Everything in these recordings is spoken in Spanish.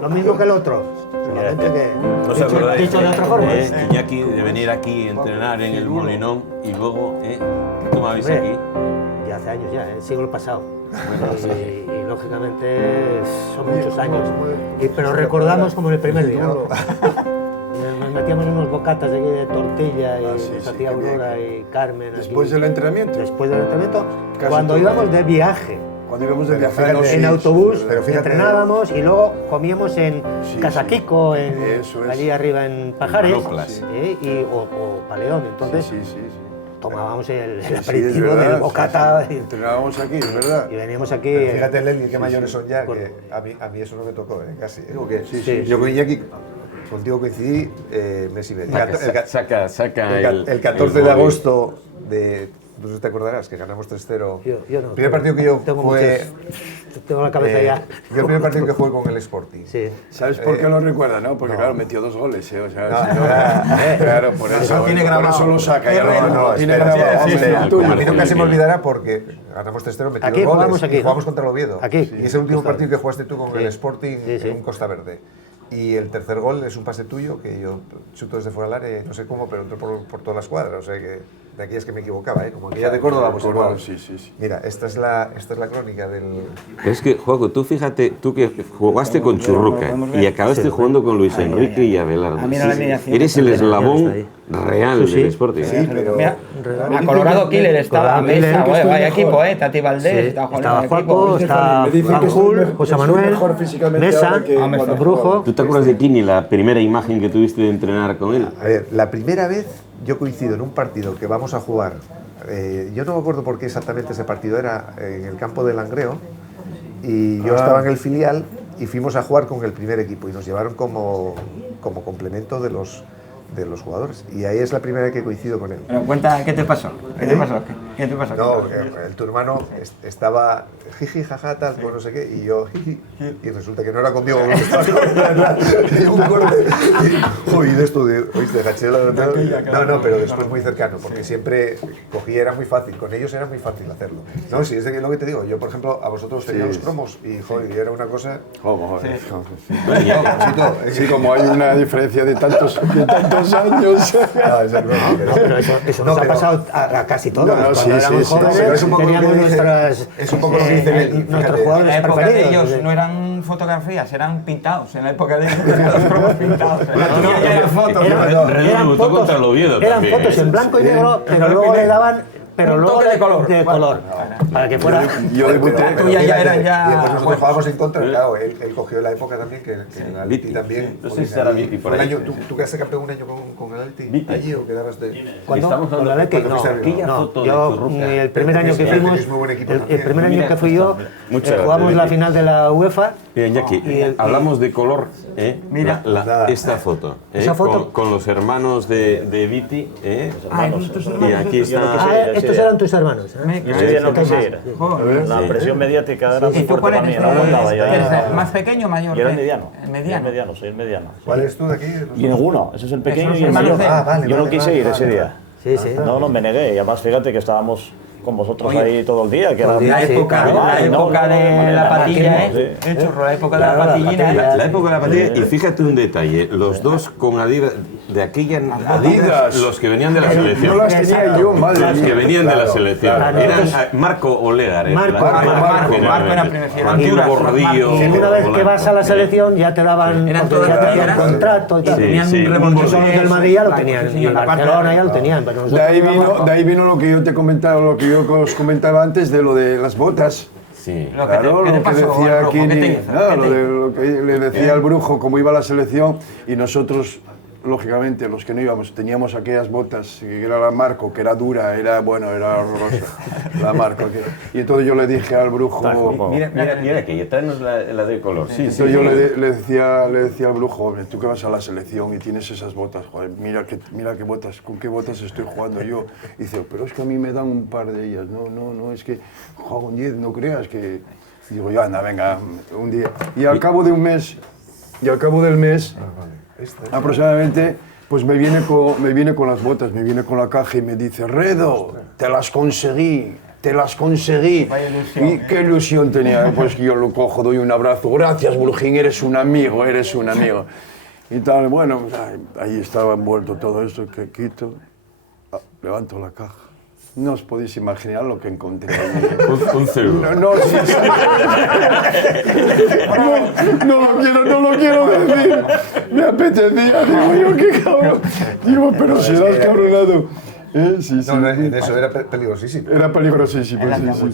Lo mismo que el otro, solamente que ¿No os acordáis dicho de otra forma. Iñaki de venir aquí a entrenar en el Molinón y luego, ¿cómo habéis Hombre, aquí? Ya hace años ya, el siglo pasado. Y lógicamente son muchos años. Pero recordamos como en el primer día. Nos metíamos unos bocatas de tortilla y nos hacía Aurora y Carmen. ¿Después del entrenamiento? Después del entrenamiento, Casi cuando todo. íbamos de viaje. Cuando íbamos de viaje En autobús, pero fíjate, entrenábamos y luego comíamos en Casa Kiko, Eso es. allí arriba en Pajares, Manoplas. o Paleón. Entonces Sí. tomábamos el Sí, aperitivo es verdad, del bocata sí. Entrenábamos aquí, es verdad. y veníamos aquí. Pero fíjate, Leli, qué mayores sí. son ya, Con- que a mí eso no me tocó, casi. Digo que sí. yo con Iñaki, contigo coincidí mes y medio. Saca El 14 de agosto de... No sé si te acordarás, que ganamos 3-0. Yo no. El primer partido que yo jugué... Tengo la cabeza ya. Yo el primer partido que jugué con el Sporting. Sí. ¿Sabes por qué lo recuerda, no? Porque claro, metió 2 goles, o sea, claro, por eso, tiene grabado. por eso lo saca. Ya No, tiene espera, grabado. sí, Hombre, a tuyo. mí nunca se me olvidará porque ganamos 3-0, metió Aquí 2 goles. jugamos aquí, y jugamos ¿no? contra el Oviedo. Aquí. Y es el último partido que jugaste tú con el Sporting Sí. en un Costa Verde. Y el tercer gol es un pase tuyo que yo chuto desde fuera del área, no sé cómo, pero entró por toda la escuadra. O sea que de aquí es que me equivocaba, como aquella de Córdoba, pues igual. Sí. Mira, esta es la crónica del... Es que, Juaco, tú fíjate, tú que jugaste con Churruca y acabaste jugando con Luis Enrique y Abelardo. mira la alineación. Eres el eslabón real Sí. del Sporting. Sí, pero... Mira, a Colorado Killer estaba, Colorado Killer, Mesa, que vaya estoy equipo, mejor. Tati Valdés, estaba jugando Estaba en el Juaco, equipo. está Me dicen que Fanjul, estoy José mejor Manuel, físicamente Mesa, ahora que Brujo. ¿Tú te acuerdas de Kini, la primera imagen que tuviste de entrenar con él? A ver, la primera vez yo coincido en un partido que vamos a jugar. Yo no me acuerdo por qué exactamente ese partido era en el campo de Langreo y yo estaba en el filial y fuimos a jugar con el primer equipo y nos llevaron como complemento de los jugadores y ahí es la primera vez que coincido con él. Pero cuenta, ¿qué te pasó? ¿Qué te pasó? ¿Qué te pasó? No, tu hermano estaba jiji, jaja, tal, pues no sé qué, y yo jiji, y resulta que no era conmigo, que estaba y un corte, y de esto de, oíste, Gachela, no, pero después muy cercano, porque siempre cogí, era muy fácil, con ellos era muy fácil hacerlo. No, sí, es de lo que te digo, yo por ejemplo, a vosotros tenía los cromos, y joder, y era una cosa... Sí, como hay una diferencia de tantos años. No, es el broma, Pero eso nos ha pasado a casi todos. No, Cuando sí, éramos sí, jóvenes, pero es un poco teníamos lo que dice- nuestras, es un poco lo que dice Leli, nuestros fíjate. En jugadores la época de preferidos. ellos no eran fotografías, eran pintados. En la época de ellos los cromos pintados. Ya eran fotos. Redondo debutó contra el Oviedo eran también, fotos ¿eh? en blanco y negro, pero luego le daban Un toque de color. para que fuera... Yo debuté. Tú ya eran ya Y después nosotros buenos. jugábamos en contra, claro, él cogió la época también, que en el Atleti también. No sé si será Viti por Fue el ahí. año, ¿tú quedaste campeón un año con el Atleti allí o quedabas de...? ¿Cuándo? Estamos ¿Con la hablando- Leti? cuando fuiste arriba. No, foto de yo Churruca. el primer año que fuimos, Es muy buen equipo el también. primer año que fui yo, Muchas gracias, jugamos la Viti. final de la UEFA. Mira, Iñaki, hablamos de color, Mira. esta foto, Esa foto. Con los hermanos de Viti, y aquí está... Estos eran tus hermanos. ¿eh? Yo ese día no quise ir. Joder. La presión mediática era muy ¿Y tú fuerte cuál para mí, eres? no aguantaba ya. ¿Eres más pequeño o mayor? Yo era el mediano. El mediano. El mediano, soy el mediano. ¿Cuál es tú de aquí? Y ninguno, ese es el pequeño Esos y el hermanos mayor. de él. Ah, vale, Yo no vale, quise vale, ir ese vale, día. Sí, sí. No, me negué. Y además, fíjate que estábamos con vosotros ahí todo el día. Que era el día, La sí, época, claro. la época de la patilla, ¿eh? Sí. Churro, la época de la Claro, la patillina. patilla. La época de la patilla, y fíjate un detalle, los dos con Adidas, de aquella Adidas. los que venían de la No selección. las tenía yo, madre Los que mía. venían de la selección. claro. Eran Marco Olegar. Marco era primer fiel. Antiguo Marco. Gordillo. Y una vez que vas a la selección ya te daban, Eran porque todos ya tenían eran- contrato y tal. Sí, Tenían sí. un Porque revoltoso son los del Madrid ya lo tenían, Sí, y el la parte- Barcelona ya lo tenían. Pero nosotros teníamos- De ahí vino lo que yo te comentaba, lo que yo os comentaba antes de lo de las botas. Sí. Lo que te- Claro, ¿qué te lo que pasó, decía Brujo? Kini, ¿Qué te hizo? nada, ¿Qué lo, te de, lo que le decía al Brujo, cómo iba a la selección, y nosotros, lógicamente, los que no íbamos, teníamos aquellas botas, que era la Marco, que era dura, era horrorosa, la Marco. Y entonces yo le dije al Brujo, Mira aquella, tráenos la de color. Sí, sí. entonces yo le decía al Brujo, hombre, tú que vas a la selección y tienes esas botas, joder, mira qué botas, con qué botas estoy jugando yo. Y dice, pero es que a mí me dan un par de ellas, no, es que juego con 10, no creas que... Digo yo, anda, venga, un día. Y al cabo del mes, aproximadamente, Pues me viene con las botas, me viene con la caja y me dice, Redo, te las conseguí. Vaya ilusión, Y qué ilusión tenía. Pues yo lo cojo, doy un abrazo. Gracias, Brujín, eres un amigo. Y tal, bueno, ahí estaba envuelto todo esto, que quito, levanto la caja. No os podéis imaginar lo que encontré allí. Un celular. No lo quiero decir. Me apetecía, digo yo, qué cabrón. Digo, pero serás cabronado. Sí. No, eso era peligrosísimo. Era peligrosísimo, sí.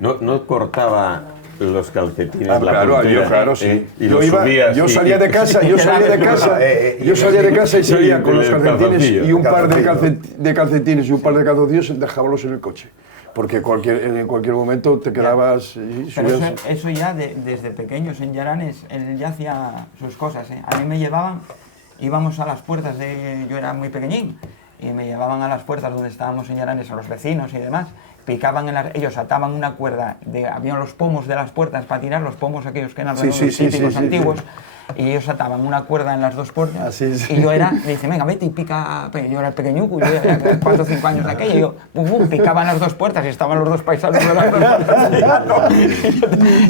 No cortaba los calcetines, Claro, sí. Y los subías. Yo salía de casa y salía con los calcetines y un par de calcetines y un par de calzoncillos, dejábalos en el coche. Porque en cualquier momento te quedabas... Pero eso ya desde pequeños en Yaranes, él ya hacía sus cosas. A mí me llevaban, íbamos a las puertas yo era muy pequeñín, y me llevaban a las puertas donde estábamos en Yaranes, a los vecinos y demás, picaban ellos ataban una cuerda, había los pomos de las puertas para tirar, los pomos aquellos que eran típicos antiguos, y ellos ataban una cuerda en las dos puertas, y yo me dice, venga, vete y pica, yo era el pequeñuco, yo era 4 o 5 años de aquello, y yo, picaba en las dos puertas y estaban los dos paisanos de las dos puertas,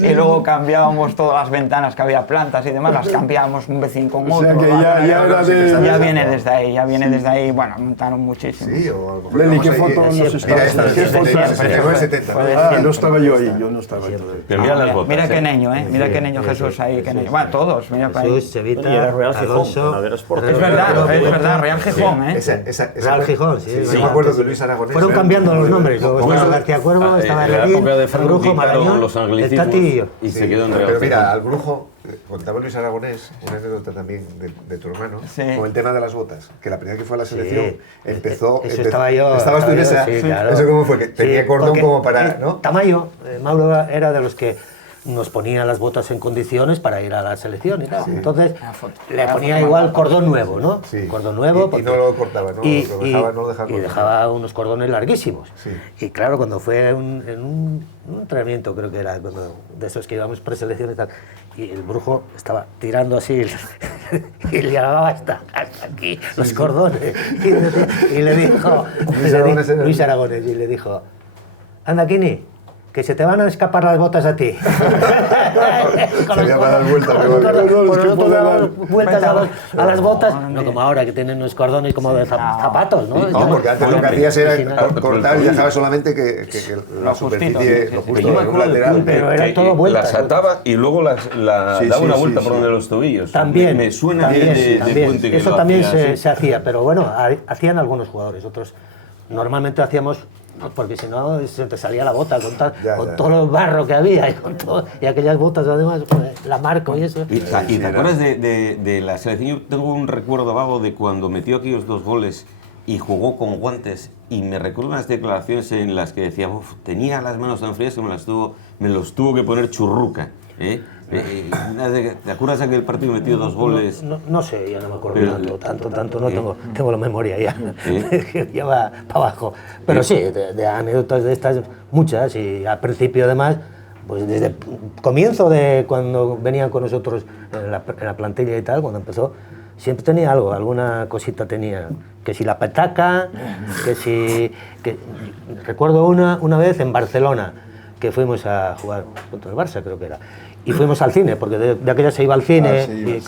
y luego cambiábamos todas las ventanas que había plantas y demás, las cambiábamos un vecino con otro. O sea que ya viene desde ahí, bueno, montaron muchísimo. Sí, o a lo mejor Leli, ¿qué foto nos está? Mira esta, 69-70. No estaba yo ahí, yo no estaba ahí todavía. Pero mira las botas. Mira qué niño, mira qué niño Jesús ahí, qué niño. Bueno, todos, mira para ahí. Jesús, Sevita, Y era Real Gijón, Alonso. Talavera Sport. Es verdad, Real Gijón, ¿eh? Real Gijón, sí. Sí, me acuerdo de Luis Aragonés. Fueron cambiando los nombres. Luego estaba García Cuervo, estaba En la Levin, época de el Franco Brujo, quitaron Marañón, los el anglicismos Tati y yo. y se quedó en Real Pero mira, Gijón. al Brujo, contaba Luis Aragonés, una anécdota también de tu hermano, Sí. con el tema de las botas, que la primera que fue a la selección empezó... Eso estaba yo. ¿Estabas tú en esa? Sí, claro. ¿Eso cómo fue? Que tenía cordón porque, como para... ¿no? Tamayo, Mauro era de los que nos ponía las botas en condiciones para ir a la selección y tal. Entonces le ponía igual cordón nuevo, ¿no? Sí. Cordón nuevo. Y no lo cortaba, ¿no? Y no lo dejaba cortar. dejaba unos cordones larguísimos. Sí. Y claro, cuando fue en un entrenamiento, creo que era de esos que íbamos preselección y tal, y el Brujo estaba tirando así y le llevaba hasta aquí los cordones. Y le dijo Luis Aragonés, y le dijo, anda, Kini, que se te van a escapar las botas a ti. Sería para dar vueltas, nosotros damos vueltas a las botas, no como ahora que tienen unos cordones como de zapatos, ¿no? No, porque antes lo que hacías era cortar y dejabas solamente que la superficie, lo justo de un lateral. Pero era todo vueltas. Las ataba y luego daba una vuelta por donde los tobillos. También. Me suena bien de Puente que eso lo también hacía, se hacía, pero bueno, hacían algunos jugadores, otros normalmente hacíamos, porque si no se te salía la bota con todo el barro que había y aquellas botas además, la marco y eso. ¿Y te acuerdas de la selección? Yo tengo un recuerdo vago de cuando metió aquellos 2 goles y jugó con guantes, y me recuerdo unas declaraciones en las que decía, tenía las manos tan frías que me los tuvo que poner churruca. ¿Te acuerdas de aquel partido que metió 2 goles? No sé, ya no me acuerdo tanto no tengo la memoria ya, ya va para abajo. Pero sí, de anécdotas de estas, muchas, y al principio además, pues desde el comienzo de cuando venían con nosotros en la plantilla y tal, cuando empezó, siempre tenía algo, alguna cosita tenía, que si la petaca, recuerdo una vez en Barcelona, que fuimos a jugar contra el Barça, creo que era, y fuimos al cine, porque de aquella se iba al cine,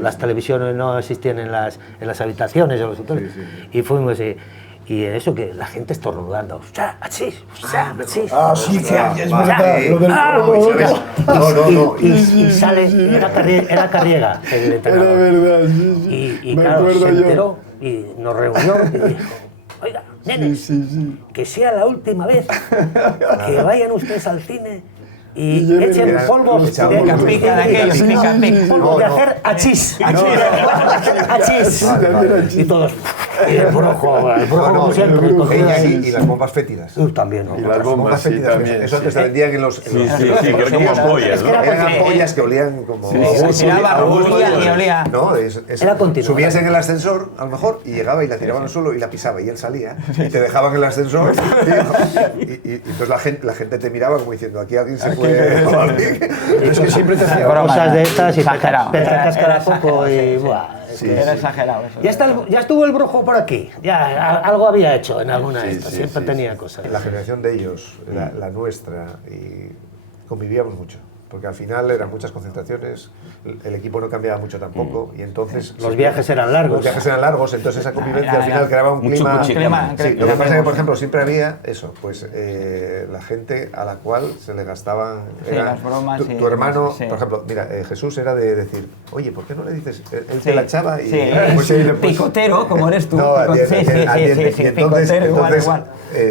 las televisiones no existían en las habitaciones, en los hoteles, y fuimos, y eso que la gente estornudando, achis, Ah, sí, que es verdad, lo del y sale, era Carriega el entrenador, era verdad, sí. y Me claro, acuerdo se yo. enteró y nos reunió y dijo, oiga, nenes, que sea la última vez que vayan ustedes al cine y echen polvos de pica de aquellos, polvos de hacer achís. Achís. Y todos. Y el brujo como siempre. Y las bombas fétidas. También, ¿no? Y las bombas, sí, también. Eso antes se vendían en los... Sí, que eran como ampollas, ¿no? Eran ampollas que olían como... Tiraba, olía y olía. No, Era continuo. Subías en el ascensor, a lo mejor, y llegaba y la tiraban al suelo y la pisaba, y él salía, y te dejaban en el ascensor, y entonces la gente te miraba como diciendo, aquí alguien se fue... Es que siempre te hacía Cosas de estas y Exagerado. petacas cada poco y... Era exagerado eso. Ya estuvo el brujo por aquí, ya algo había hecho en alguna de estas, siempre tenía cosas. La generación de ellos, la nuestra, y convivíamos mucho. Porque al final eran muchas concentraciones, el equipo no cambiaba mucho tampoco, y entonces... Los viajes eran largos. Los viajes eran largos, entonces esa convivencia al final creaba un clima... Sí, lo que pasa es que, por ejemplo, siempre había eso, pues la gente a la cual se le gastaban... las bromas. Tu hermano, por ejemplo, mira, Jesús era de decir, oye, ¿por qué no le dices? Él te la echaba y... Picotero, como eres tú. No, sí, picotero, igual.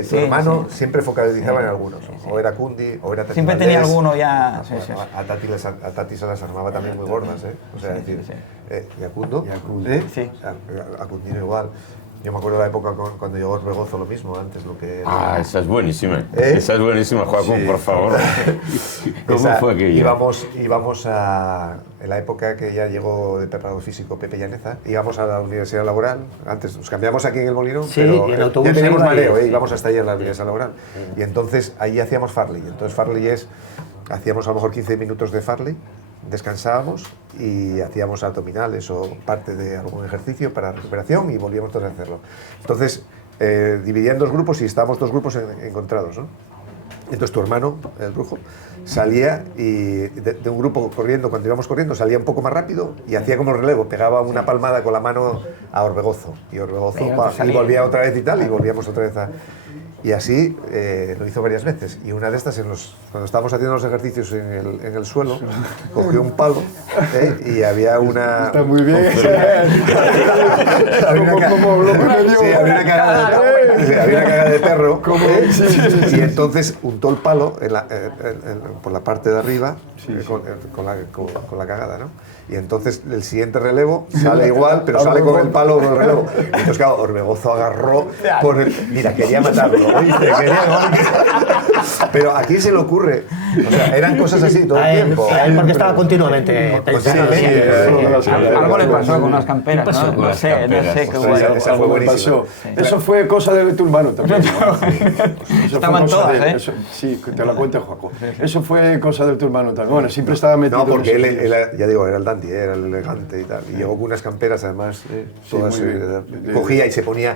Su hermano siempre focalizaba en algunos, o era Cundi, o era Tati siempre Valdés. tenía alguno ya... A Tati se las armaba también muy gordas, ¿eh? O sea, decir, ¿y a Cundo? Sí. A Cundino igual. Yo me acuerdo de la época cuando llegó Orbegozo, lo mismo, antes lo que... Esa es buenísima. Esa es buenísima, Joaquín, sí, por favor. ¿Cómo fue aquello? Íbamos a... En la época que ya llegó de preparador físico Pepe Llaneza, íbamos a la Universidad Laboral. Antes nos cambiamos aquí en el Molinón, pero y en autobús ya teníamos mareo, íbamos hasta allá en la Universidad Laboral. Y entonces allí hacíamos Farley. Entonces Farley hacíamos a lo mejor 15 minutos de Farley, descansábamos y hacíamos abdominales o parte de algún ejercicio para recuperación y volvíamos todos a hacerlo. Entonces, dividían dos grupos y estábamos dos grupos encontrados, ¿no? Entonces tu hermano, el brujo, salía y de un grupo corriendo, cuando íbamos corriendo, salía un poco más rápido y hacía como relevo, pegaba una palmada con la mano a Orbegozo. Y Orbegozo y volvía otra vez y tal, y volvíamos otra vez a... Y así lo hizo varias veces. Y una de estas, cuando estábamos haciendo los ejercicios en el suelo, cogió un palo y había una... Está muy bien. Había una cagada de perro. Y entonces untó el palo por la parte de arriba con la cagada, ¿no? Y entonces el siguiente relevo sale igual, pero sale con el palo del relevo. Entonces, claro, Orbegozo agarró por el... Mira, quería matarlo, ¿oíste? Pero ¿a quién se le ocurre? O sea, eran cosas así todo el tiempo. Porque estaba continuamente pensando. Algo le pasó con unas camperas, ¿no? No sé qué hubo. Esa fue buenísima. Eso fue cosa de tu hermano también. Estaban todas, ¿eh? Sí, que te lo cuente, Joaco. Eso fue cosa de tu hermano también. Bueno, siempre estaba metido. No, porque él, ya digo, era el dandy, era el elegante y tal. Y llegó con unas camperas, además, todas cogía y se ponía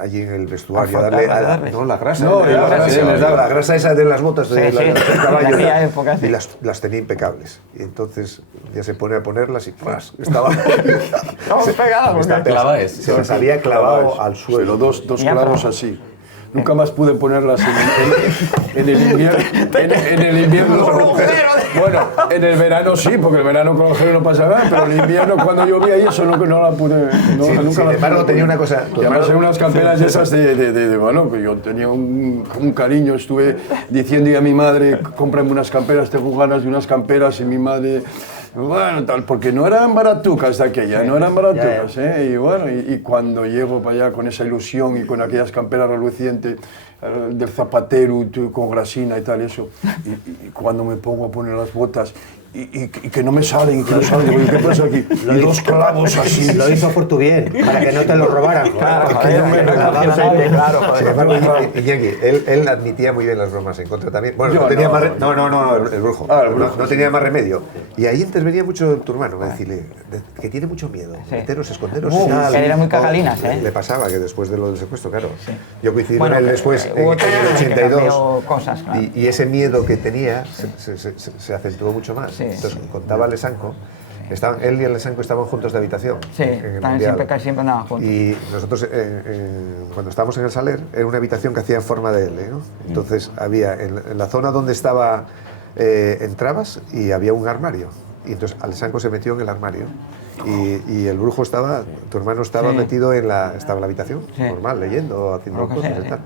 allí en el vestuario a darle... No, la grasa. No, la grasa esa de las botas del caballo. De aquella época, sí. Y las tenía impecables. Y entonces ya se pone a ponerlas y ¡pras! Estaba... Estamos pegados. Se las había clavado al suelo. Dos clavos así. Nunca más pude ponerlas en el invierno. En el invierno. Bueno, en el verano sí, porque el verano con el gel no pasa nada, pero en el invierno cuando llovía y eso no la pude. Sin embargo, tenía una cosa. Y además en unas camperas esas bueno, que yo tenía un cariño, estuve diciendo a mi madre, cómprame unas camperas, tengo ganas de unas camperas, y mi madre. Bueno, tal, porque no eran baratucas de aquella, no eran baratucas, ¿eh? Y bueno, y cuando llego para allá con esa ilusión y con aquellas camperas relucientes del zapatero con grasina y tal, eso, y cuando me pongo a poner las botas y que no me salen, que no salen, digo, ¿qué pasa aquí? Y dos clavos así. Lo hizo por tu bien, para que no te lo robaran. Claro, Sin embargo, Iñaki, él admitía muy bien las bromas en contra también. Bueno, no tenía más el brujo. No tenía más remedio. Y ahí intervenía mucho tu hermano, decirle que tiene mucho miedo, meteros, esconderos. Que era muy cagalinas, ¿eh? Le pasaba que después de lo del secuestro, claro. Yo coincidí con él después, en el 82, y ese miedo que tenía se acentuó mucho más. Entonces contaba Lesanco, él y el Lesanco estaban juntos de habitación. Sí, casi siempre andaban juntos. Y nosotros, cuando estábamos en el Saler, era una habitación que hacía en forma de L, ¿no? Entonces había, en la zona donde estaba, entrabas y había un armario. Y entonces Lesanco se metió en el armario. Y el brujo tu hermano estaba metido estaba en la habitación, normal, leyendo, haciendo cosas y tal.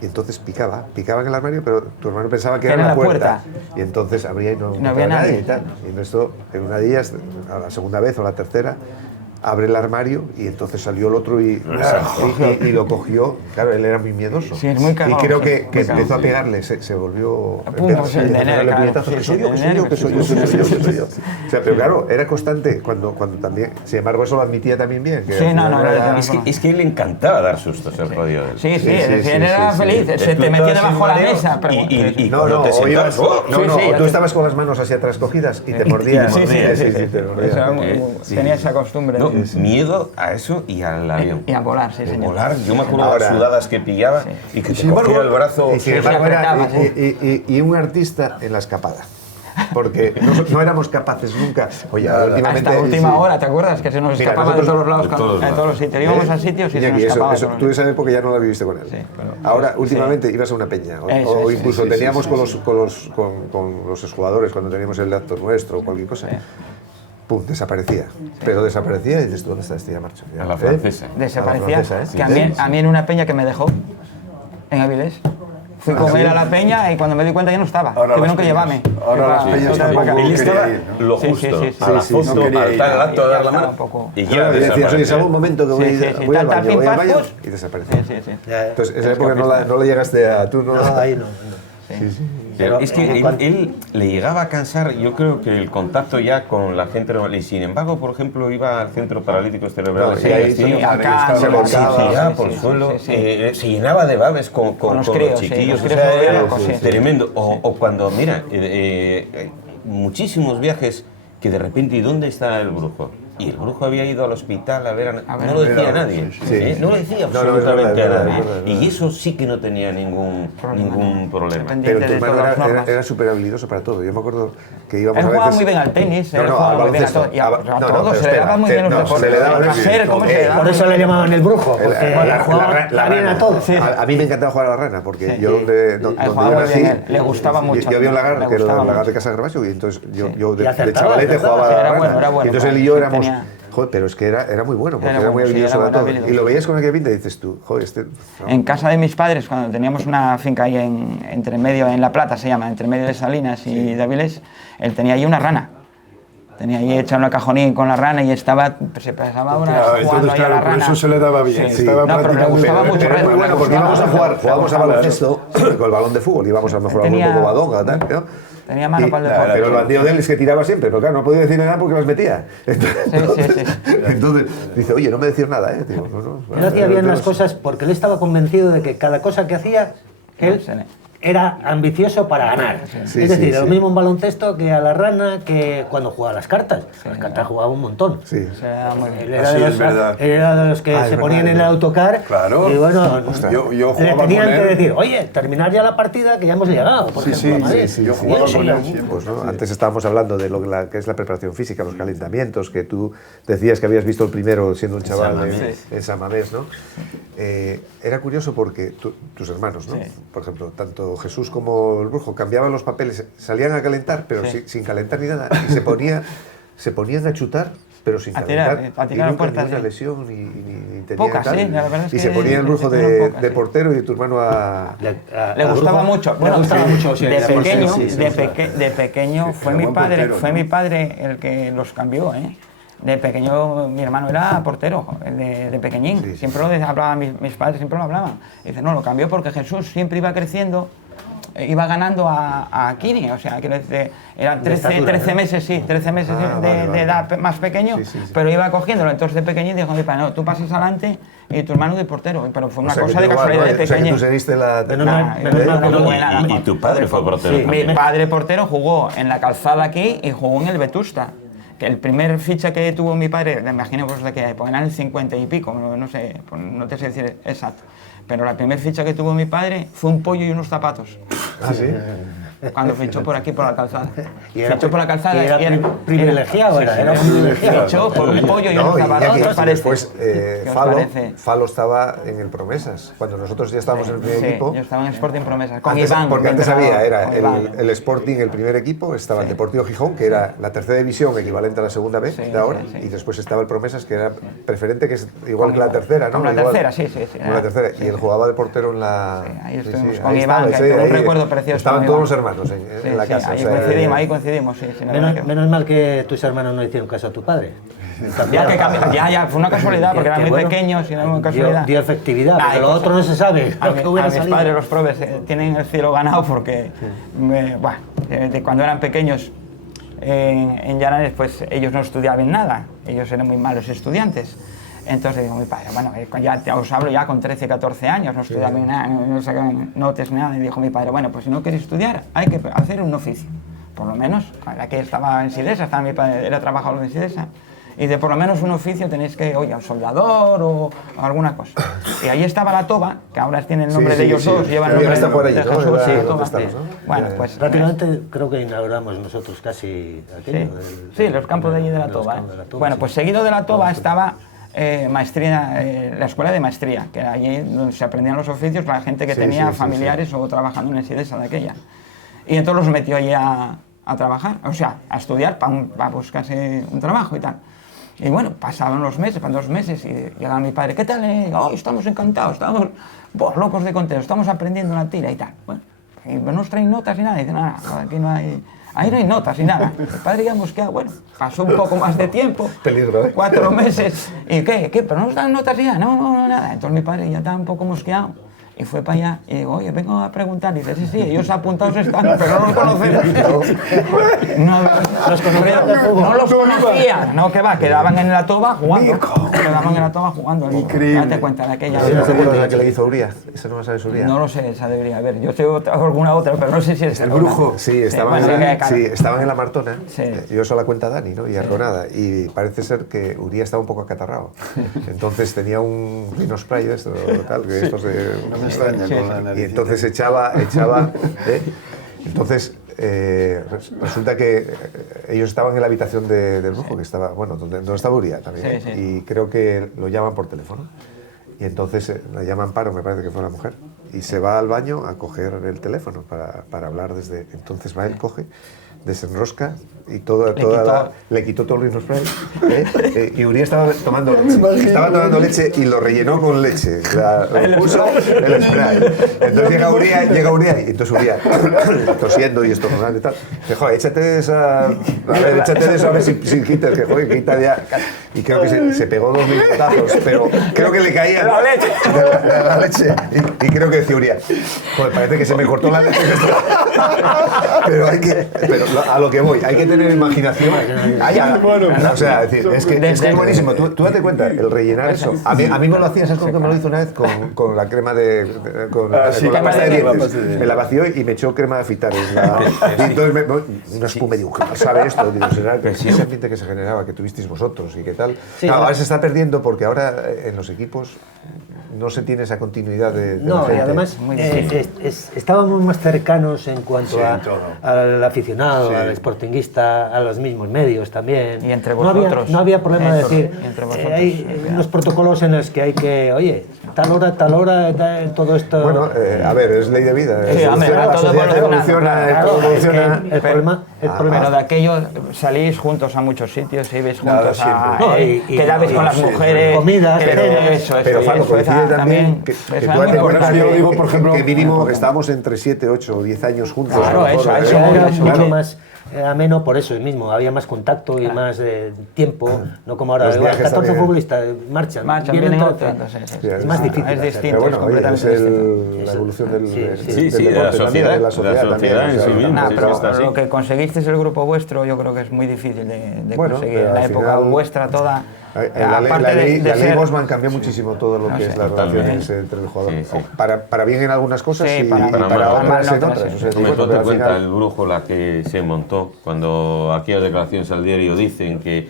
Y entonces picaba en el armario, pero tu hermano pensaba que era la puerta. Y entonces abría y no había nadie y tal. Y en esto, en una de ellas, a la segunda vez o la tercera, abre el armario y entonces salió el otro y lo cogió. Claro, él era muy miedoso. Sí, es muy cagado. Y creo sí, que muy cagado. empezó a pegarle, se volvió... Pues el de enero, claro. Sí, que sí, soy yo. O sea, pero claro, era constante cuando también... Sin embargo, eso lo admitía también bien. Que Sí, no, era- Es que le encantaba dar sustos, el jodido. Sí, sí, él era sí. feliz, se te metía debajo de la mesa. Pero, Y No, cuando no, te o sentabas, ibas- ¡oh! no, Sí, no, sí, o ya tú te- estabas con las manos hacia atrás cogidas y te mordía. Sí, te mordía. Eso era tenía esa costumbre. No, miedo a eso y al avión. Y a volar, sí, señor. Volar, yo me acuerdo de Ahora- las sudadas que pillaba y que te cogía el brazo. Y sin Sí, embargo apretaba, y un artista en la escapada. Porque no éramos capaces nunca. Oye, últimamente. Hasta última hora, ¿te acuerdas? Que se nos Mira, escapaba de nosotros- todos los lados, de todos de todos los sitios. Íbamos a sitios y se Iñaki, nos escapaba. eso, tú esa época ya no la viviste con él. Sí, pero- Ahora, sí. últimamente ibas a una peña. Eso, O sí, incluso teníamos con los exjugadores, cuando teníamos el acto nuestro o cualquier cosa. Pum, desaparecía. Pero desaparecía y dices, ¿dónde está este ya marcho? A la francesa. Desaparecía. A la francesa, Que a mí en una peña que me dejó, en Avilés. Fui con él a la peña y cuando me di cuenta ya no estaba. Ahora Tuvieron las que peñas- llevarme. ahora las peñas tampoco Él estaba quería ir, ¿no? lo Sí, justo, sí, sí, a la sí, foto, no quería al ir. tal acto de dar la Estaba mano un poco- y Claro, ya y decías, oye, desaparecía. salgo un momento que voy, Sí, sí, sí, voy al tal, baño, pim, voy al pam, baño pus. y desaparecía. Sí, sí. Entonces, esa época no le llegaste a... Tú no... No, ahí no. Pero es que en cuanto- él le llegaba a cansar, yo creo que el contacto ya con la gente normal. Y sin embargo, por ejemplo, iba al Centro Paralíticos Cerebrales. No, y ahí sí, sí, acá, se sí, volcaba. sí, tiraba sí, por sí, el suelo, sí, sí. se llenaba de babes con los los críos, sí, chiquillos. los O críos sea, se volvían era locos, sí. tremendo. O cuando, mira, muchísimos viajes que de repente, ¿y dónde está el brujo? Y el brujo había ido al hospital a ver a... No lo decía nadie. sí. No lo decía No, no, es absolutamente verdad, a es nadie. verdad, es verdad. Y eso sí que no tenía ningún problema. Pero Pendiente tu de hermano todas las normas. era súper habilidoso para todo. Yo me acuerdo que íbamos Él a jugaba veces... muy bien al tenis, él No, jugaba al muy bien a baloncesto. todo. Y a No, no, todos, pero se le espera, daba muy bien los no, deportes. se le daba El muy bien. caser, ¿cómo se le daba? Por eso le llamaban el brujo, porque jugaba bien a todo. A mí me encantaba jugar a la rana, porque Sí. yo donde yo jugaba muy nací, bien él, le gustaba mucho. Yo había un lagar, Le que era gustaba el lagar mucho. de Casa Gervasio, y entonces yo Y de acertaba, chavalete acertaba, jugaba sí, a la era rana. bueno, era bueno, Y entonces él y sí, yo éramos... tenía- Joder, pero es que era muy bueno, porque Era era muy bueno, sí, habilidoso era para todo. habilidoso. Y lo veías con aquella pinta y dices tú, joder, este... En casa de mis padres, cuando teníamos una finca ahí entre medio, en La Plata se llama, entre medio de Salinas y de Avilés, él tenía ahí una rana. Tenía ahí hecha una cajonín con la rana y se pasaba horas Claro, jugando entonces, ahí a la claro, por rana. eso se le daba bien. Sí. Estaba No, pero le practicando. gustaba mucho. Pero es muy bueno porque íbamos a jugar, jugábamos a Claro. baloncesto con el balón de fútbol, íbamos a lo mejor a un Tenía- poco badonga, tal, ¿no? Tenía mano Y- para el deporte. Pero el bandido de él es que tiraba siempre, pero claro, no podía decir nada porque las metía. Entonces dice, oye, no me decís nada, ¿eh? Digo, no. Él hacía bien las cosas porque él estaba convencido de que cada cosa que hacía, él era ambicioso para ganar. Sí, Es decir, sí, lo sí. mismo en baloncesto que a la rana, que cuando jugaba las cartas. Las cartas jugaba un montón. Sí. Se da muy bien. Él era, Así de es los, verdad. él era de los que Ah, es se verdad, ponían es en el verdad. autocar Claro. y bueno, Yo le jugaba tenían con que él. decir, oye, terminar ya la partida que ya hemos llegado, por Sí, ejemplo, a sí, Madrid. sí, yo Y jugaba él con seguía. él siempre. Pues, ¿no? Antes estábamos hablando de que es la preparación física, los calentamientos, que tú decías que habías visto el primero siendo un chaval en San Mamés, ¿no? Era curioso porque tus hermanos, ¿no? Sí. Por ejemplo, tanto Jesús como el brujo cambiaban los papeles, salían a calentar, pero Sí. sin calentar ni nada, y se ponían a chutar, pero sin A tirar, calentar. a tirar y a nunca puertas, ninguna sí. lesión, ni tenía Pocas, tal. sí, la verdad es y que se ponía el brujo tuvieron pocas, de sí. portero y tu hermano a... Le gustaba mucho. Le gustaba mucho, sí, De sí, pequeño, sí, sí, de pequeño fue mi buen padre, portero, fue ¿no? mi padre el que los cambió, ¿eh? De pequeño mi hermano era portero, de pequeñín. Sí, sí. Siempre lo hablaban mis padres, siempre lo hablaban. Dice, no, lo cambió porque Jesús siempre iba creciendo, iba ganando a Kini, o sea, quiero decir, eran 13 meses, sí, 13 meses de edad más pequeño, Sí, sí, sí. pero iba cogiéndolo. Entonces de pequeñín dijo, mi padre, no, tú pases adelante y tu hermano de portero. Pero fue una O sea, cosa que de tú igual, casualidad ¿no? de O sea, que pequeño. tú seguiste la... Menos mal que no fue nada. Y tu padre fue portero. Sí. también. Mi padre portero jugó en la Calzada aquí y jugó en el Vetusta. Que el primer ficha que tuvo mi padre, me imagino pues de qué época, era en el 50 y pico, no sé, pues no te sé decir exacto. Pero la primer ficha que tuvo mi padre fue un pollo y unos zapatos. Ah, sí. Cuando fichó por aquí, por la calzada. Y era- Fichó por la calzada y era privilegiado, era privilegiado. Fichó por un pollo y No, unos y zapatos. ¿Qué os parece? después ¿Qué os Falo, parece? Falo estaba en el Promesas, cuando nosotros ya estábamos en el primer Sí, equipo. yo estaba en Sporting Promesas, con Antes- Iván. porque de antes entrenador, había, era con Iván. el Sporting, el primer equipo, estaba el Deportivo Gijón, que era la tercera división, equivalente a la segunda B Sí, de ahora, sí, sí. y después estaba el Promesas, que era preferente, que es igual Con que la Iván. tercera, ¿no? Como la Igual- tercera, sí, como la tercera, y él jugaba de portero en la... Sí, ahí estuvimos sí, con ahí Iván, estaba, que sí, tengo un ahí recuerdo precioso estaban con todos Iván. los hermanos en la casa. Ahí coincidimos, sí. Menos mal que tus hermanos no hicieron caso a tu padre. Ya, fue una casualidad, porque eran muy pequeños y no una casualidad. Dio efectividad, porque lo otro no se sabe. A mis padres, los probes, tienen el cielo ganado porque, de cuando eran pequeños en Llanares, pues ellos no estudiaban nada, ellos eran muy malos estudiantes. Entonces digo, mi padre, bueno, ya os hablo ya con 13, 14 años, no estudiaban nada, no sacaban notas ni nada. Y dijo mi padre, bueno, pues si no queréis estudiar, hay que hacer un oficio. Por lo menos, la que estaba en Sidesa, mi padre era trabajador en Sidesa. Y de por lo menos un oficio tenéis que, oye, un soldador o alguna cosa. Y ahí estaba la toba, que ahora tiene el nombre de ellos dos, lleva el nombre de Jesús. Bueno, pues prácticamente creo que inauguramos nosotros casi aquello. Sí, los campos de allí de la toba. Bueno, pues seguido de la toba estaba maestría, la escuela de maestría, que era allí donde se aprendían los oficios para la gente que tenía familiares o trabajando en el Sidesa de aquella. Y entonces los metió allí a trabajar, o sea, a estudiar para buscarse un trabajo y tal. Y bueno, pasaban los meses, pasaban 2 meses, y llegaba mi padre, ¿qué tal? Estamos encantados, estamos locos de contentos, estamos aprendiendo una tira y tal. Bueno, y no nos traen notas ni nada, y dicen, nada, aquí no hay... Ahí no hay notas ni nada. El padre ya mosqueado, bueno, pasó un poco más de tiempo. Peligro, 4 meses. ¿Y qué? ¿Pero no nos dan notas ya? No, nada. Entonces mi padre ya estaba un poco mosqueado. Y fue para allá y digo, oye, vengo a preguntar. Y dice, sí, ellos apuntados están, pero no los conocemos. No los conocía. No, que va, quedaban en la toba jugando. Increíble. Date cuenta de aquella. ¿No se acuerdas la que le hizo Uría? ¿Esa no la sabes Uría? No lo sé, esa debería haber. Yo sé alguna otra, pero no sé si es el brujo. Sí, estaban en la Martona. Sí. Yo eso la cuenta Dani, ¿no? Y Arconada. Y parece ser que Uría estaba un poco acatarrado. Entonces tenía un rinospray de esto, tal, que estos de... Y entonces echaba entonces resulta que ellos estaban en la habitación del brujo, que estaba, bueno, donde estaba Uría también, y creo que lo llaman por teléfono, y entonces la llama Amparo, me parece que fue la mujer, y se va al baño a coger el teléfono para hablar desde, entonces va él, coge, desenrosca y le quitó todo el rinospray, y Uría estaba tomando leche y lo rellenó con leche, lo puso el spray. Entonces llega Uría y entonces Uría tosiendo y estornudando y tal, dice, joder, échate de eso a ver si quitas, que joder, quita ya. Y creo que se pegó 2 minutazos, pero creo que le caía la leche y creo que decía Uría, joder, parece que se me cortó la leche. Pero a lo que voy, hay que tener imaginación. O sea, es que es buenísimo. Tú date cuenta, el rellenar eso. A mí me lo hacía, ¿sabes cómo que me lo hizo una vez? Con la crema con la pasta de dientes. Me la vació y me echó crema de afeitar. Y entonces una espuma, digo, ¿qué sabe esto? Digo, será ese ambiente que se generaba, que tuvisteis vosotros y qué tal. Ahora se está perdiendo porque ahora en los equipos no se tiene esa continuidad de no, y además estábamos más cercanos en cuanto al aficionado, al sportinguista, a los mismos medios también. Y entre vosotros. No había problema de decir, hay unos protocolos en los que hay que, oye, tal hora, todo esto... Bueno, a ver, es ley de vida. Todo evoluciona. El problema... Pero de aquello salís juntos a muchos sitios, ibais juntos quedabais con las mujeres, comidas, pero Falco, coincide también que tú te acuerdas que mínimo estábamos entre 7, 8 o 10 años juntos. Claro, eso era mucho más ameno por eso mismo, había más contacto y más tiempo, no como ahora, 14 futbolistas marchan, vienen todos. Es más difícil. Es distinto, pero bueno, es completamente distinto. La evolución del deporte, de la sociedad en sí misma. Pero lo que conseguisteis el grupo vuestro yo creo que es muy difícil de conseguir. En la época vuestra toda... La ley Bosman cambió muchísimo todo lo que es las relaciones entre el jugador. Para bien en algunas cosas y para otras en otras. Tú te cuenta el brujo la que se montó cuando aquellas declaraciones al diario dicen que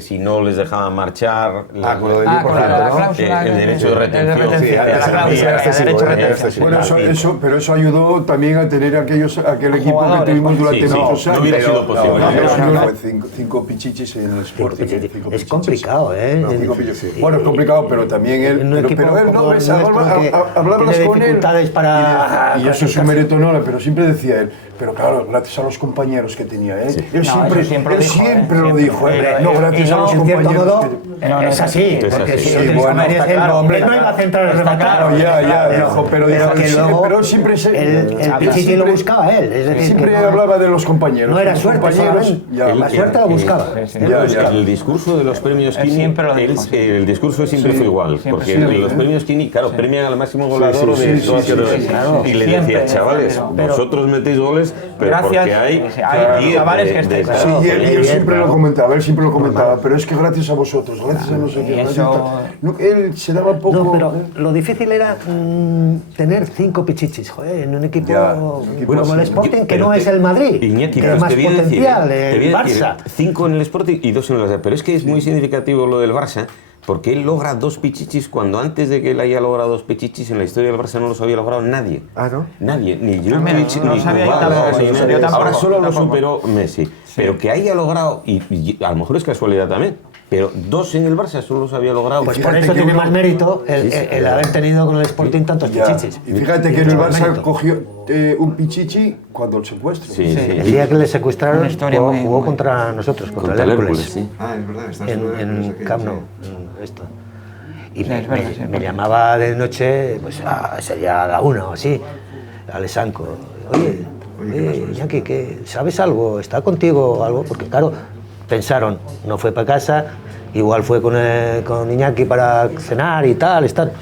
si no les dejaban marchar, el derecho de retención. Bueno, pero eso ayudó también a tener aquel equipo que tuvimos durante muchos años. No hubiera sido posible. 5 pichichis en el Sporting. Es complicado, ¿eh? Bueno, es complicado, pero también él... Pero él no, hablabas con él. Y eso es un mérito enorme, pero siempre decía él, pero claro, gracias a los compañeros que tenía él. Él siempre lo dijo, no, gracias aquí somos en cierto modo, es así, Es porque así. si Sí, no tienes bueno, Comerías, está él claro, él no iba a centrar el rematado. No, ya, dijo, pero que sí, luego pero siempre el Pichichi lo buscaba él, es decir, siempre que no- hablaba de los compañeros. no era Los suerte compañeros, solamente, ya. la suerte la buscaba. El discurso de los premios Él Kini, siempre lo dijo, sí. el discurso siempre fue igual, porque los premios Kini, claro, premian al máximo goleador sí, de sí, todas sí, las sí, edades. claro. Y le Siempre, decía, chavales, pero- vosotros metéis goles, pero Gracias, porque hay hay 10 chavales que de estáis- Sí, cada y él goleador. siempre lo comentaba, pero es que gracias a vosotros, gracias a no sé qué. y gracias eso- a tal. No, él se daba poco. No, pero lo difícil era tener 5 Pichichis, joder, en un equipo, Ya, un equipo como el así. Sporting, que Pero no es el Madrid, Iñaki, que pues es más te voy a decir, potencial, te el voy a decir, Barça. 5 en el Sporting y 2 en el Barça. Pero es que es muy significativo lo del Barça, porque él logra 2 pichichis cuando antes de que él haya logrado 2 pichichis en la historia del Barça no los había logrado nadie. Ah, ¿no? Nadie, ni mira, Djokovic, no ni sabía yo Kubala, tampoco, ni yo nadie. tampoco, Ahora solo lo tampoco. superó Messi. Pero que haya logrado, y a lo mejor es casualidad también, pero 2 en el Barça solo los había logrado. Pues por Fíjate eso que tiene uno- más mérito el, Sí, sí, el haber tenido con el Sporting tantos Ya. Pichichis. Y fíjate que en el Mucho Barça mérito. cogió un pichichi cuando el secuestro. Sí, sí. El día que le secuestraron Una historia jugó, muy- jugó muy- contra nosotros, contra Contra el el Hércules. Hércules, sí. Ah, es verdad, estás En Camp Nou, esto. Y Sí, me, es verdad, me- sí, es me verdad. llamaba de noche, pues sería a la 1 o así, Alessanco. Oye, Iñaki, ¿qué, ¿sabes algo? ¿Está contigo o algo? Porque claro, pensaron, no fue para casa, igual fue con Iñaki para cenar y tal, estar.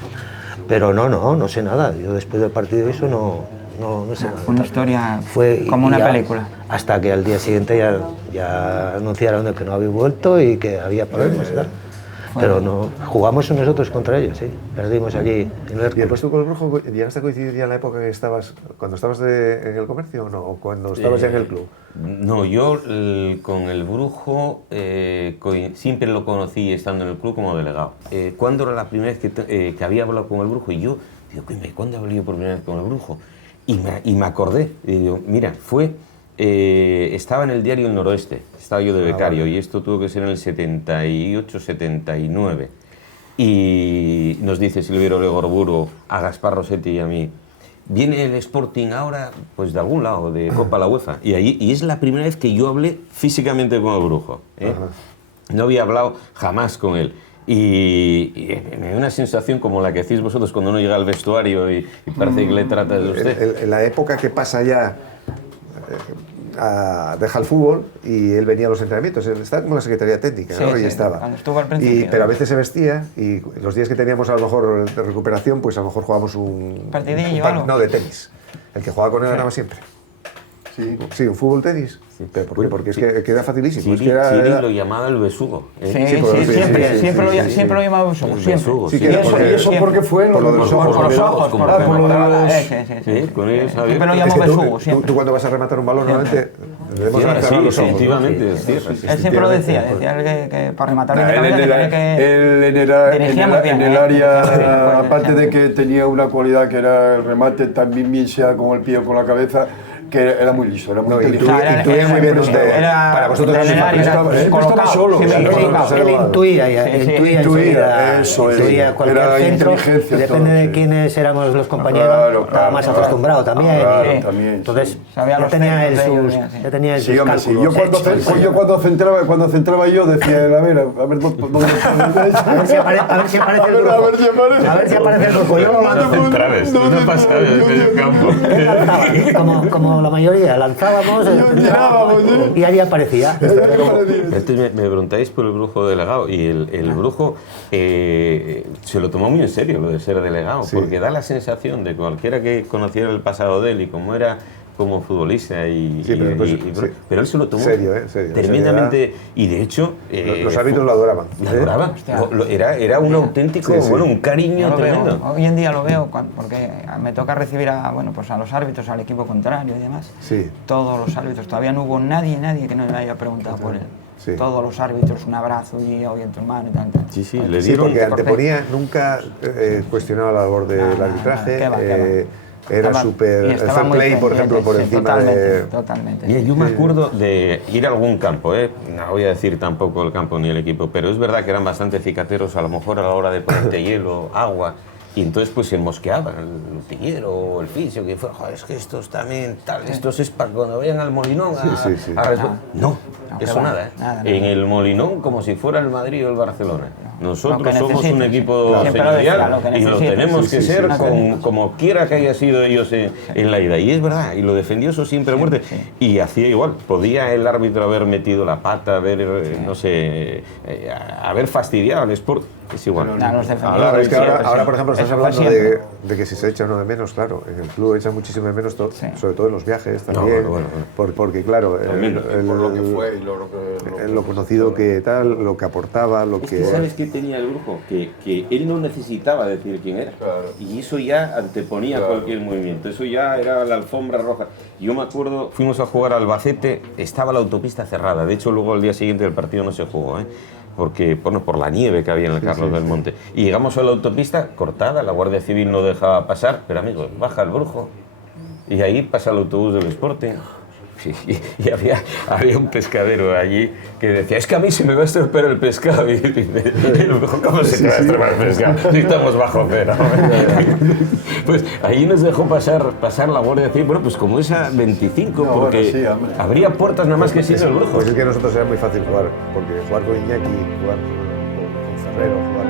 Pero no sé nada. Yo después del partido eso no sé nada. Una historia Fue, como y una ya, película. Hasta que al día siguiente ya anunciaron de que no había vuelto y que había problemas y tal. Pero no, jugamos nosotros contra ellos, sí. Perdimos allí en el ¿Y Hércules. después tú con el Brujo llegaste a coincidir ya en la época que estabas, cuando estabas en el comercio o no? ¿O cuando estabas ya en el club? No, yo con el Brujo siempre lo conocí estando en el club como delegado. ¿Cuándo era la primera vez que había hablado con el Brujo? Y yo digo, ¿cuándo hablé yo por primera vez con el Brujo? Y me acordé, y digo, mira, estaba en el diario El Noroeste, estaba yo de becario, y esto tuvo que ser en el 78, 79. Y nos dice Silverio Legorburu a Gaspar Rossetti y a mí, viene el Sporting ahora, pues de algún lado, de Copa la UEFA. Y es la primera vez que yo hablé físicamente con el Brujo. No había hablado jamás con él. Y me da una sensación como la que hacéis vosotros cuando uno llega al vestuario y parece que le tratas de usted. En la época que pasa ya, deja el fútbol y él venía a los entrenamientos. Él estaba como en la Secretaría Técnica, Sí, ¿no? Y sí, estaba. cuando estuvo al principio. Pero a veces se vestía y los días que teníamos a lo mejor de recuperación, pues a lo mejor jugábamos un ¿Partidillo o algo? No, de tenis. El que jugaba con él ganaba siempre. Sí, un fútbol tenis. ¿Pero por qué? Porque es que era facilísimo. Es que Chiri era, lo llamaba el besugo. Sí, Sí, pero sí, siempre, sí, siempre, sí, lo, sí, siempre lo llamaba Besugo, siempre. Besugo, sí, sí. que ¿Y eso por qué fue? Por lo de los ojos. Por los ojos, como por por lo de los- sí. Con ellos había- Siempre lo Es llamo que Besugo, tú siempre. cuando vas a rematar un balón, normalmente debemos Sí, cerrar sí, los ojos. ¿no? instintivamente, es cierto. Él siempre lo decía que para rematar bien de cabeza tenía que Él dirigía muy bien. en el Sí, área, pues, aparte sí. de que tenía una cualidad que era el remate, también bien sea con el pie o con la cabeza, que era muy liso, era muy No, inteligente. intuía muy bien dónde. Para vosotros en el era área, estaba- era él estaba colocado, solo, sí, o sea, sí, nosotros colocado. éramos- Él intuía, Intuía, enseguida, eso es. intuía cualquier Era centro, inteligencia y depende todo, de sí. quiénes éramos los compañeros, Claro, estaba claro, más claro. acostumbrado también. Claro, y- también, Entonces, Sabía ya los tenía él centros de sus, ellos, sí. ya tenía él Sí, sus hombre, sí. cálculos hechos. Yo cuando centraba yo decía, a ver dónde A ver si aparece el a ver grupo. si aparece. A ver si aparece el grupo. Yo lo lanzo. Centrales, no pasaba en el medio campo. Él lanzaba, como la mayoría, lanzábamos tirábamos, ¿sí? y ahí aparecía. Entonces me preguntáis por el Brujo delegado y el Brujo se lo tomó muy en serio lo de ser delegado, porque da la sensación de cualquiera que conociera el pasado de él y cómo era como futbolista Sí, pero después, sí. pero él se lo tomó Serio, serio. tremendamente y de hecho Los árbitros lo adoraban. lo adoraba. Hostia. Era un auténtico, Sí, sí. bueno, un Yo cariño lo veo, tremendo. hoy en día lo veo porque me toca recibir a los árbitros, al equipo contrario y demás. Sí. Todos los árbitros, todavía no hubo nadie que no me haya preguntado por él. Sí. Todos los árbitros, un abrazo y hoy en tu mano y tal. Sí, sí, Pues, le Sí, dieron porque corté. anteponía, nunca cuestionaba la labor del No, arbitraje. qué va, qué va. Era Estaba- súper. y El estaba fair muy play, por pendiente, ejemplo, por sí, encima totalmente, de. Totalmente. Mira, yo me acuerdo de ir a algún campo, no voy a decir tampoco el campo ni el equipo, pero es verdad que eran bastante cicateros a lo mejor a la hora de ponerte hielo, agua, Y entonces pues se mosqueaban el utillero o el fisio, que fue, joder, es que estos también, tal, estos es para cuando vayan al Molinón No, eso va, nada, ¿eh? nada. En el Molinón como si fuera el Madrid o el Barcelona. Nosotros Lo que somos un necesites. equipo Siempre lo decía, señorial lo que y lo necesites. tenemos que ser Lo que necesites. como quiera que haya sido ellos en la ida. Y es verdad, y lo defendió eso siempre a muerte. Y hacía igual, podía el árbitro haber metido la pata, haber, no sé, haber fastidiado al Sport. Es igual. No, los defensores. Claro, es que Siempre, ahora, sí. por ejemplo, estás Eso fue hablando siempre. de que si se echa uno de menos, claro, en el club echa muchísimo de menos, sobre todo en los viajes también, bueno. porque claro, Por lo que fue y lo conocido que tal, lo que aportaba, lo Es que... que ¿sabes qué tenía el Brujo? Que él no necesitaba decir quién era. Claro. Y eso ya anteponía cualquier movimiento. Eso ya era la alfombra roja. Yo me acuerdo, fuimos a jugar a Albacete, estaba la autopista cerrada. De hecho, luego al día siguiente del partido no se jugó, porque bueno, por la nieve que había en el Carlos del Monte. Y llegamos a la autopista cortada, la Guardia Civil no dejaba pasar, pero amigos, baja el Brujo. Y ahí pasa el autobús del Sporting. Y había un pescadero allí que decía, es que a mí se me va a estropear el pescado. Y el Brujo, ¿cómo se te va a estropear el pescado? Si estamos bajo cero. Pues ahí nos dejó pasar la Guardia Civil, bueno, pues como esa 25, No, porque bueno, sí, hombre. habría puertas nada más que si el Brujo. Pues es que a nosotros era muy fácil jugar, porque jugar con Iñaki, jugar con Ferrero, jugar